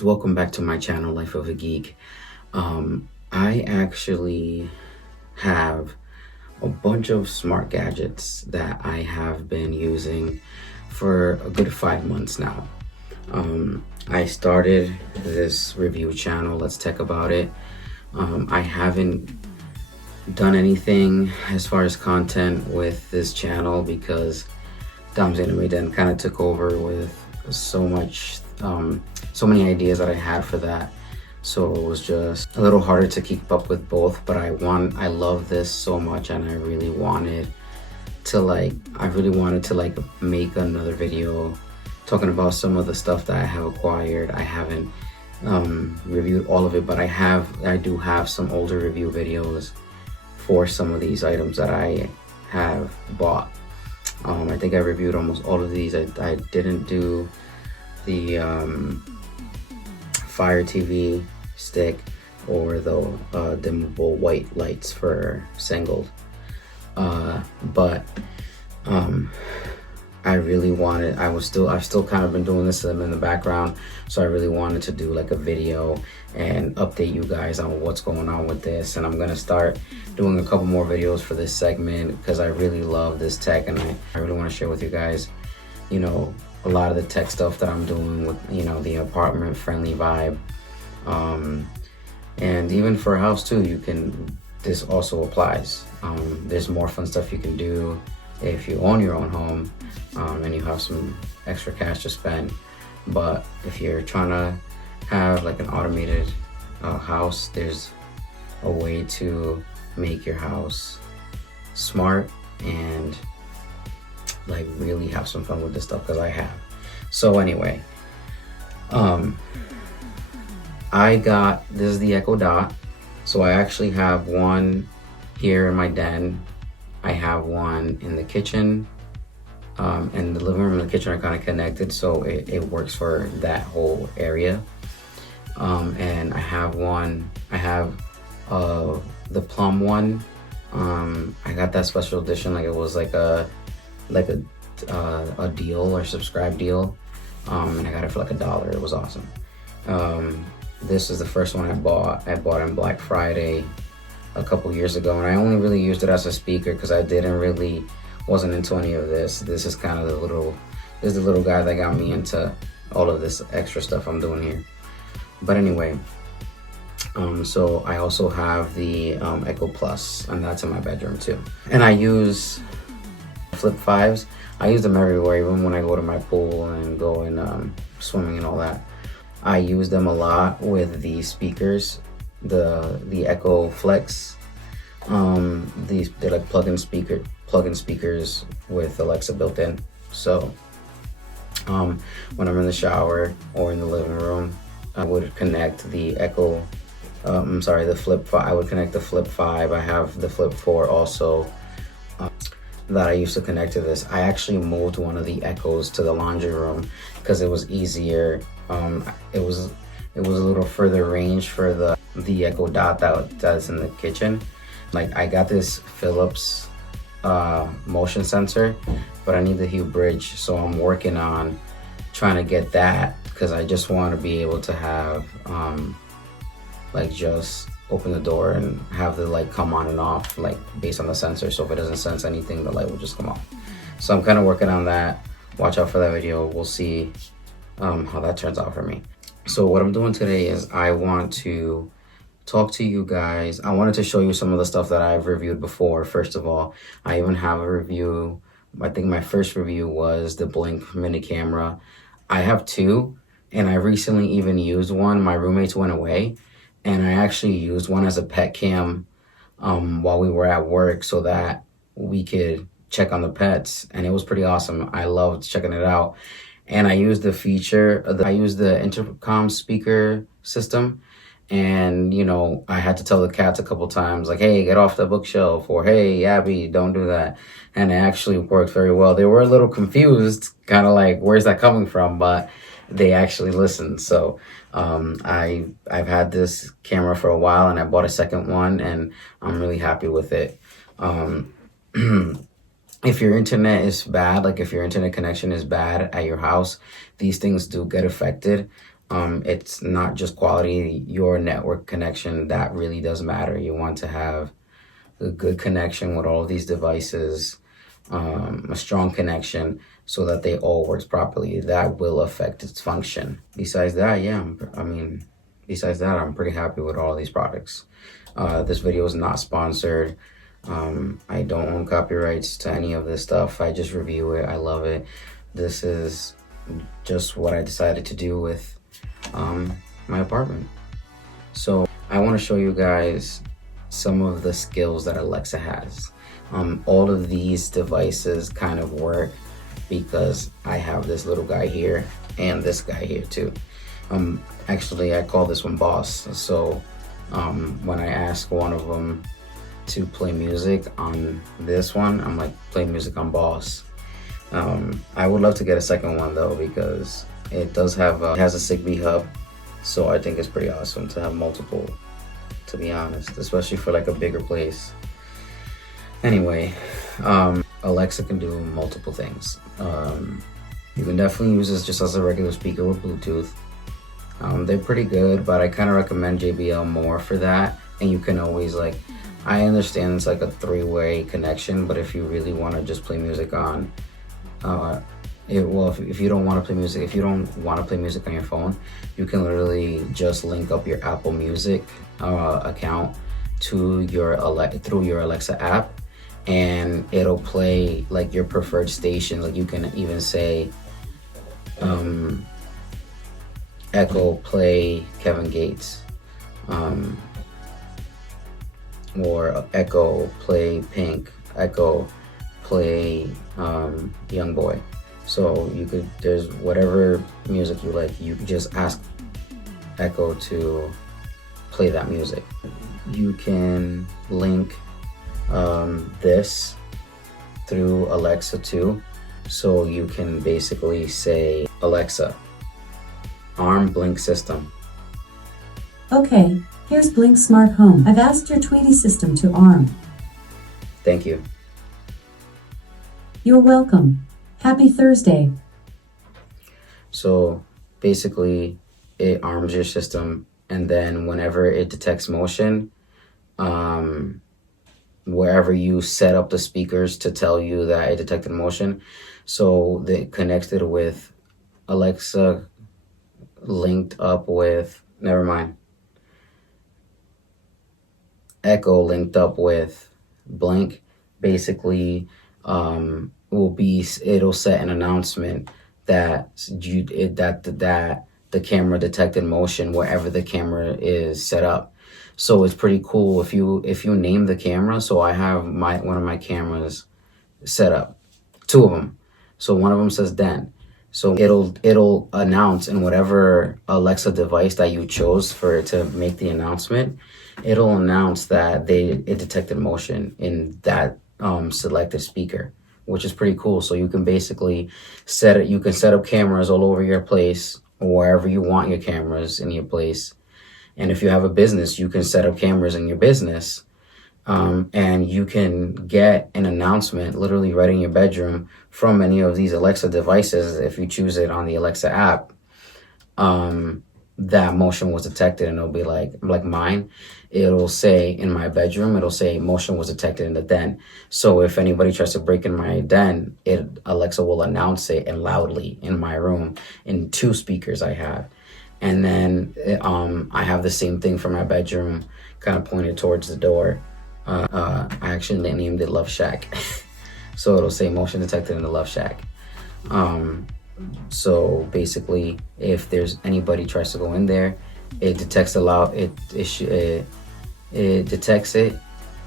guys, welcome back to my channel, Life of a Geek. I actually have a bunch of smart gadgets that I have been using for a good 5 months now. I started this review channel, Let's Tech About It. I haven't done anything as far as content with this channel because THUMNBAILS then kind of took over with so many ideas that I had for that, so it was just a little harder to keep up with both. But I love this so much, and I really wanted to make another video talking about some of the stuff that I have acquired. I haven't reviewed all of it, but I do have some older review videos for some of these items that I have bought. I think I reviewed almost all of these. I didn't do the Fire TV stick or the dimmable white lights for single, but I've still kind of been doing this in the background, so I really wanted to do like a video and update you guys on what's going on with this. And I'm gonna start doing a couple more videos for this segment because I really love this tech, and I really want to share with you guys, a lot of the tech stuff that I'm doing with, the apartment friendly vibe. And even for a house too, this also applies. There's more fun stuff you can do if you own your own home, and you have some extra cash to spend. But if you're trying to have like an automated house, there's a way to make your house smart and like really have some fun with this stuff, because I have. So anyway, this is the Echo Dot. So I actually have one here in my den. I have one in the kitchen, and the living room and the kitchen are kind of connected, so it works for that whole area. And I have the plum one. I got that special edition, like it was like a deal or subscribe deal, and I got it for like $1. It was awesome. This is the first one I bought on Black Friday a couple years ago, and I only really used it as a speaker because I wasn't into any of this. This is kind of the little guy that got me into all of this extra stuff I'm doing here. But anyway, so I also have the Echo Plus, and that's in my bedroom too. And I use Flip 5s. I use them everywhere, even when I go to my pool and go in swimming and all that. I use them a lot with the speakers, the Echo Flex. They're like plug-in speakers with Alexa built in. So when I'm in the shower or in the living room, I would connect the the Flip 5. I would connect the Flip 5. I have the Flip 4 also, that I used to connect to this. I actually moved one of the Echoes to the laundry room because it was easier. It was a little further range for the Echo Dot that's in the kitchen. Like, I got this Philips motion sensor, but I need the Hue bridge, so I'm working on trying to get that, because I just want to be able to have like just open the door and have the light come on and off, like based on the sensor. So if it doesn't sense anything, the light will just come off. So I'm kind of working on that. Watch out for that video. We'll see how that turns out for me. So what I'm doing today is I want to talk to you guys. I wanted to show you some of the stuff that I've reviewed before. First of all, I even have a review. I think my first review was the Blink mini camera. I have two, and I recently even used one. My roommates went away, and I actually used one as a pet cam while we were at work, so that we could check on the pets, and it was pretty awesome. I loved checking it out. And I used I used the intercom speaker system, and I had to tell the cats a couple times, like, hey, get off the bookshelf, or hey, Abby, don't do that. And it actually worked very well. They were a little confused, kind of like, where's that coming from? But they actually listened. So I've had this camera for a while, and I bought a second one, and I'm really happy with it. If your internet is bad, like if your internet connection is bad at your house, these things do get affected. It's not just quality, your network connection, that really does matter. You want to have a good connection with all of these devices, a strong connection so that they all work properly. That will affect its function. Besides that, yeah, besides that, I'm pretty happy with all these products. This video is not sponsored. I don't own copyrights to any of this stuff. I just review it. I love it. This is just what I decided to do with my apartment. So I want to show you guys some of the skills that Alexa has. All of these devices kind of work because I have this little guy here and this guy here too. Actually, I call this one boss. So when I ask one of them to play music on this one, I'm like, play music on boss. I would love to get a second one though, because it does have it has a Zigbee hub, so I think it's pretty awesome to have multiple, to be honest, especially for like a bigger place. Anyway, Alexa can do multiple things. You can definitely use this just as a regular speaker with Bluetooth. They're pretty good, but I kind of recommend JBL more for that. And you can always, like, I understand it's like a three-way connection, but if you really want to just play music on if you don't want to play music, if you don't want to play music on your phone, you can literally just link up your Apple Music account to your through your Alexa app, and it'll play like your preferred station. Like you can even say Echo play Kevin Gates, or Echo play Pink, Echo play Young Boy. So you could, there's whatever music you like, you could just ask Echo to play that music. You can link this through Alexa too. So you can basically say, Alexa, arm Blink system. Okay, here's Blink Smart Home. I've asked your Tweety system to arm. Thank you. You're welcome. Happy Thursday. So basically it arms your system, and then whenever it detects motion, wherever you set up the speakers to tell you that it detected motion, so they connected with Alexa, linked up with, never mind, Echo linked up with Blink, basically it'll set an announcement that that the camera detected motion wherever the camera is set up. So it's pretty cool if you name the camera. So I have one of my cameras set up, two of them. So one of them says Den. So it'll announce in whatever Alexa device that you chose for it to make the announcement, it'll announce that it detected motion in that selected speaker, which is pretty cool. So you can basically set up cameras all over your place, wherever you want your cameras in your place. And if you have a business, you can set up cameras in your business, and you can get an announcement literally right in your bedroom from any of these Alexa devices. If you choose it on the Alexa app, that motion was detected, and it'll be like mine. It'll say in my bedroom, it'll say motion was detected in the den. So if anybody tries to break in my den, Alexa will announce it, and loudly in my room in two speakers I have. And then I have the same thing for my bedroom, kind of pointed towards the door. I actually named it Love Shack. So it'll say motion detected in the Love Shack. So basically, if there's anybody tries to go in there, it detects it detects it.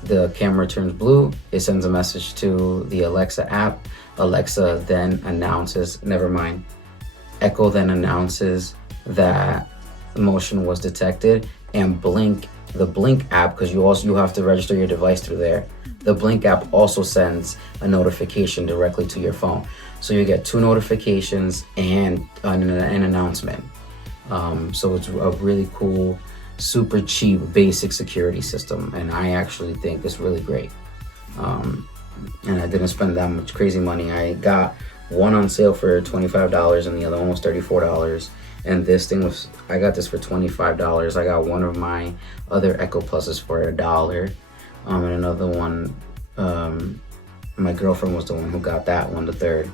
The camera turns blue. It sends a message to the Alexa app. Alexa then announces, never mind, Echo then announces that motion was detected, and Blink, the Blink app, because you have to register your device through there. The Blink app also sends a notification directly to your phone. So you get two notifications and an announcement. So it's a really cool, super cheap, basic security system, and I actually think it's really great. And I didn't spend that much crazy money. I got one on sale for $25 and the other one was $34. And this thing was, I got this for $25. I got one of my other Echo Pluses for $1. And another one, my girlfriend was the one who got that one, the third.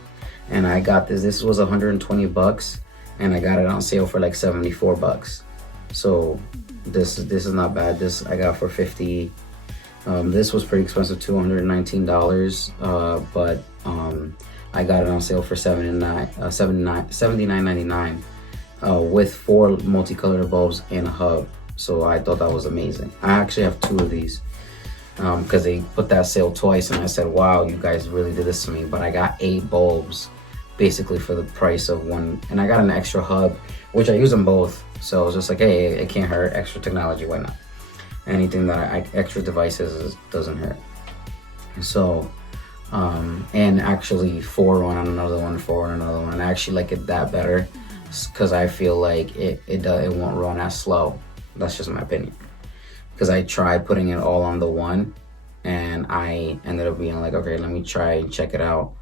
And I got this was 120 bucks, and I got it on sale for like 74 bucks. So this is not bad. This I got for 50. This was pretty expensive, $219, but I got it on sale for $79.99 with 4 multicolored bulbs and a hub. So I thought that was amazing. I actually have 2 of these because they put that sale twice, and I said, wow, you guys really did this to me. But I got 8 bulbs basically for the price of one, and I got an extra hub, which I use them both. So I was just like, hey, it can't hurt. Extra technology, why not? Anything that extra devices doesn't hurt. So and actually 4 on another one, 4 on another one, and I actually like it that better because I feel like it won't run as slow. That's just my opinion, because I tried putting it all on the one, and I ended up being like, okay, let me try and check it out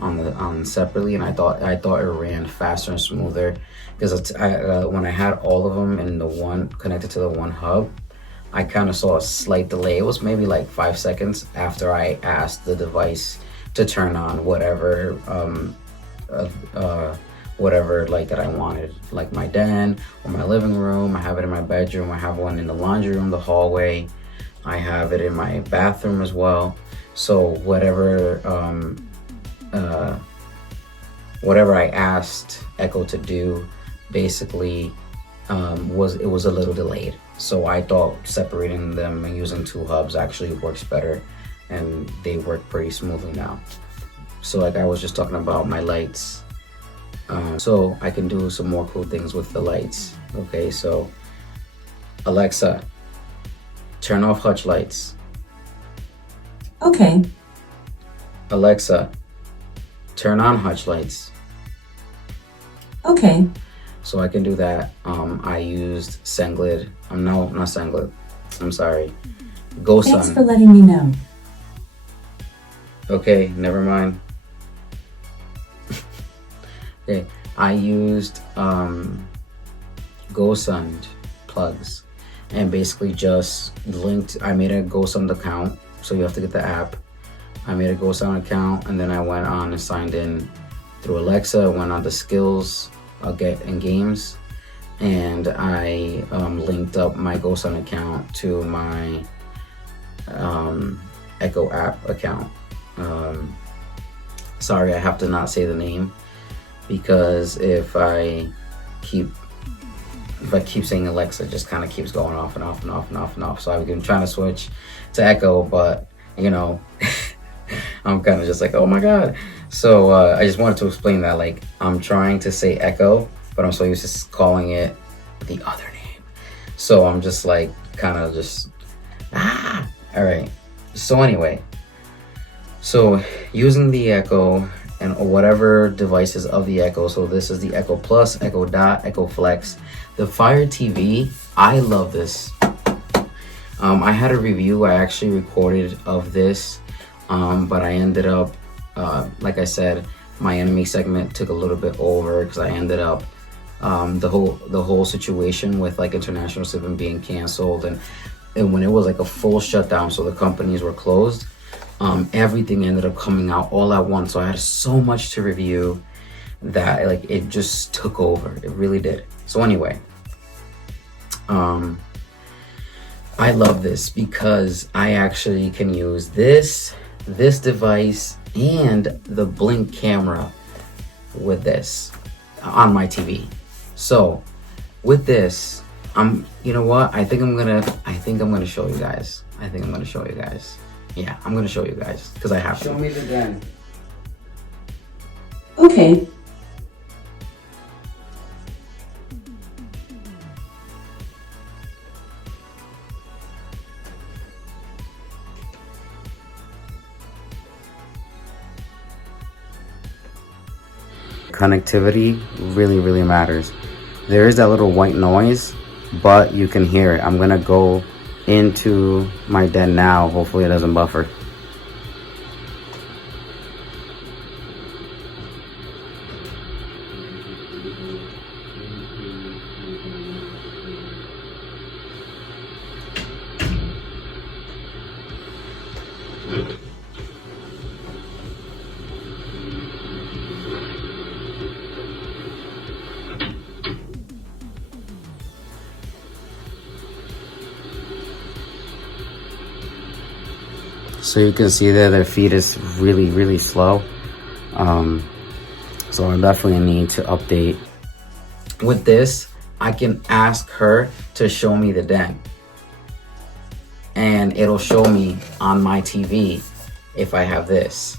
on separately, and I thought it ran faster and smoother, because when I had all of them in the one connected to the one hub, I kind of saw a slight delay. It was maybe like 5 seconds after I asked the device to turn on whatever whatever light that I wanted, like my den or my living room. I have it in my bedroom. I have one in the laundry room, the hallway. I have it in my bathroom as well. So whatever I asked Echo to do, basically was a little delayed. So I thought separating them and using 2 hubs actually works better, and they work pretty smoothly now. So like I was just talking about my lights, so I can do some more cool things with the lights. Okay, so Alexa, turn off hutch lights. Okay. Alexa, turn on hutch lights. Okay. So I can do that. I used Senglid. No, not Senglid. I'm sorry. GoSun. Thanks for letting me know. Okay, never mind. Okay, I used GoSun plugs, and basically just linked. I made a GoSun account, so you have to get the app. I made a GoSun account, and then I went on and signed in through Alexa. Went on the skills. I'll get in games, and I linked up my GoSun account to my Echo app account. Sorry, I have to not say the name, because if I keep saying Alexa, it just kind of keeps going off and off and off and off and off. So I've been trying to switch to Echo, but you know, I'm kind of just like, oh my god. So I just wanted to explain that, like, I'm trying to say Echo, but I'm so used to calling it the other name. So I'm just like, kind of just, all right. So anyway, so using the Echo and whatever devices of the Echo. So this is the Echo Plus, Echo Dot, Echo Flex. The Fire TV, I love this. I had a review I actually recorded of this, but I ended up, like I said, my enemy segment took a little bit over, because I ended up the whole situation with like international shipping being canceled, and when it was like a full shutdown, so the companies were closed, everything ended up coming out all at once. So I had so much to review that like it just took over. It really did. So anyway, I love this because I actually can use this device and the Blink camera with this on my TV. So with this, you know what? I think I'm gonna show you guys. Yeah, I'm gonna show you guys because I have to. Show me the den. Okay. Connectivity really matters. There is that little white noise, but you can hear it. I'm gonna go into my den now. Hopefully it doesn't buffer. So you can see there, their feed is really, really slow. So I definitely need to update. With this, I can ask her to show me the den. And it'll show me on my TV if I have this.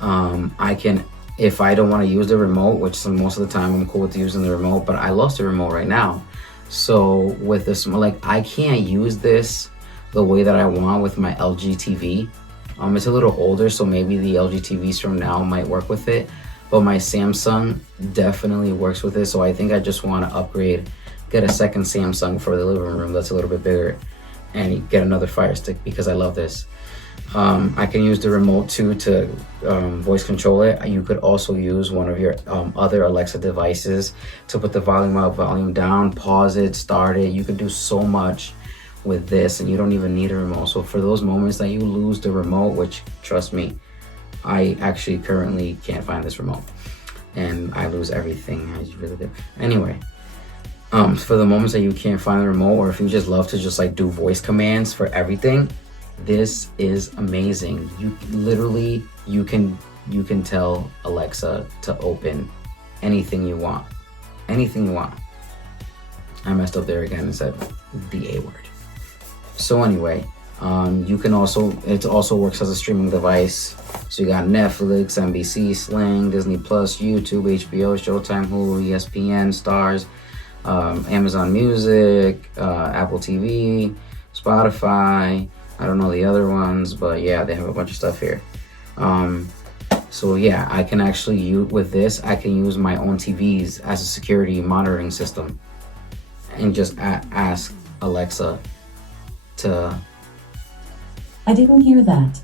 I can, if I don't want to use the remote, which most of the time I'm cool with using the remote, but I lost the remote right now. So with this, like, I can't use this the way that I want with my LG TV. It's a little older, so maybe the LG TVs from now might work with it, but my Samsung definitely works with it. So I think I just want to upgrade, get a second Samsung for the living room that's a little bit bigger, and get another Fire Stick because I love this. I can use the remote too to voice control it. You could also use one of your other Alexa devices to put the volume up, volume down, pause it, start it. You could do so much with this, and you don't even need a remote. So for those moments that you lose the remote, which trust me, I actually currently can't find this remote and I lose everything. I really do. Anyway, for the moments that you can't find the remote, or if you just love to just like do voice commands for everything, this is amazing. You literally, you can tell Alexa to open anything you want. Anything you want. I messed up there again and said the A word. So anyway, you can also, it also works as a streaming device. So you got Netflix, NBC, Sling, Disney Plus, YouTube, HBO, Showtime, Hulu, ESPN, Stars, Amazon Music, Apple TV, Spotify. I don't know the other ones, but yeah, they have a bunch of stuff here. So yeah, I can actually use, with this, I can use my own TVs as a security monitoring system and just ask Alexa to... I didn't hear that.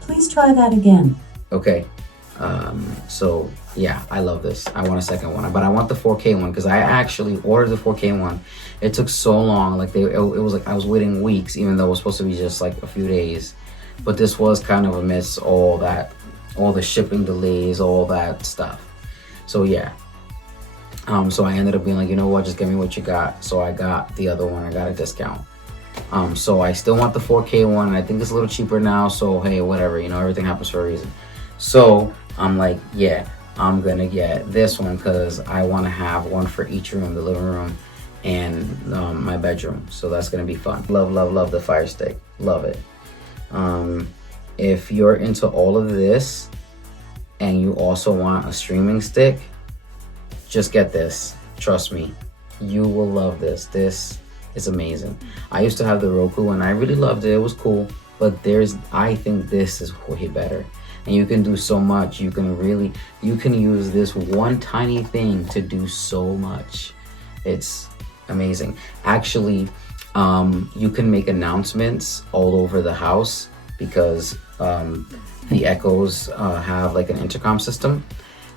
Please try that again. Okay. So yeah, I love this. I want a second one, but I want the 4K one because I actually ordered the 4K one. It took so long. Like it was like I was waiting weeks, even though it was supposed to be just like a few days. But this was kind of amidst all that, all the shipping delays, all that stuff. So yeah. So I ended up being like, you know what, just give me what you got. So I got the other one. I got a discount. So I still want the 4K one, and I think it's a little cheaper now. So hey, whatever, you know, everything happens for a reason. So I'm like, yeah, I'm gonna get this one because I want to have one for each room, the living room and my bedroom. So that's gonna be fun. Love, love, love the Fire Stick. Love it. If you're into all of this and you also want a streaming stick, just get this. Trust me, you will love this. This is amazing. I used to have the Roku and I really loved it. It was cool, but I think this is way better. And you can do so much. You can use this one tiny thing to do so much. It's amazing. Actually, you can make announcements all over the house because the Echoes have like an intercom system.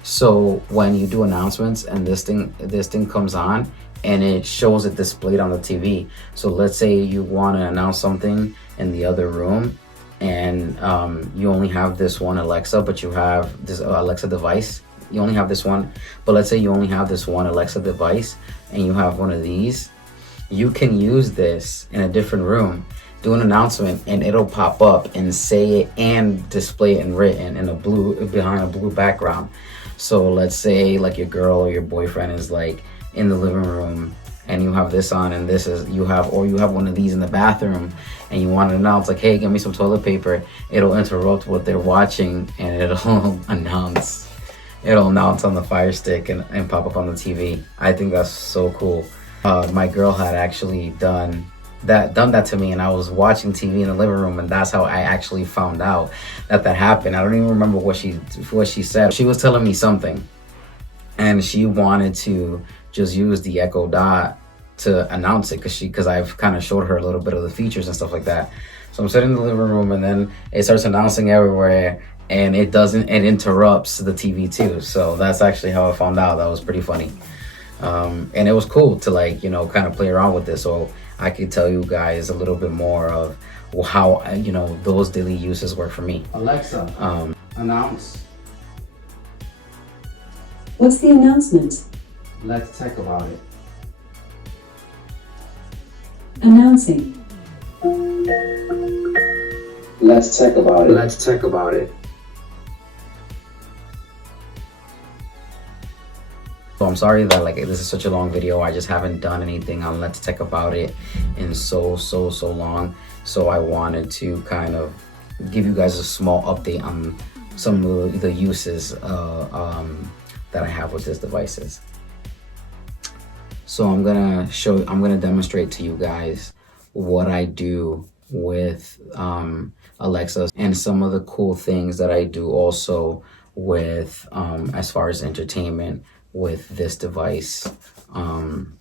So when you do announcements and this thing comes on and it shows it displayed on the TV. So let's say you want to announce something in the other room and you only have this one Alexa, but you have this Alexa device. You only have this one, but let's say you only have this one Alexa device and you have one of these. You can use this in a different room, do an announcement, and it'll pop up and say it and display it in written in behind a blue background. So let's say like your girl or your boyfriend is like in the living room and you have this on, and you have one of these in the bathroom and you want to announce like, hey, give me some toilet paper. It'll interrupt what they're watching and it'll announce on the Fire Stick and pop up on the TV. I think that's so cool. My girl had actually done that to me, and I was watching TV in the living room, and that's how I actually found out that happened. I don't even remember what she said. She was telling me something, and she wanted to just use the Echo Dot to announce it because I've kind of showed her a little bit of the features and stuff like that. So I'm sitting in the living room, and then it starts announcing everywhere, and it interrupts the TV too. So that's actually how I found out. That was pretty funny. And it was cool to, like, you know, kind of play around with this. So I could tell you guys a little bit more of how, you know, those daily uses work for me. Alexa, announce. What's the announcement? Let's talk about it. Announcing. Let's talk about it. Let's talk about it. So I'm sorry that like this is such a long video. I just haven't done anything on Let's Talk About It in so long. So I wanted to kind of give you guys a small update on some of the uses that I have with these devices. So I'm gonna demonstrate to you guys what I do with Alexa and some of the cool things that I do also with as far as entertainment with this device and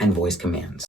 voice commands.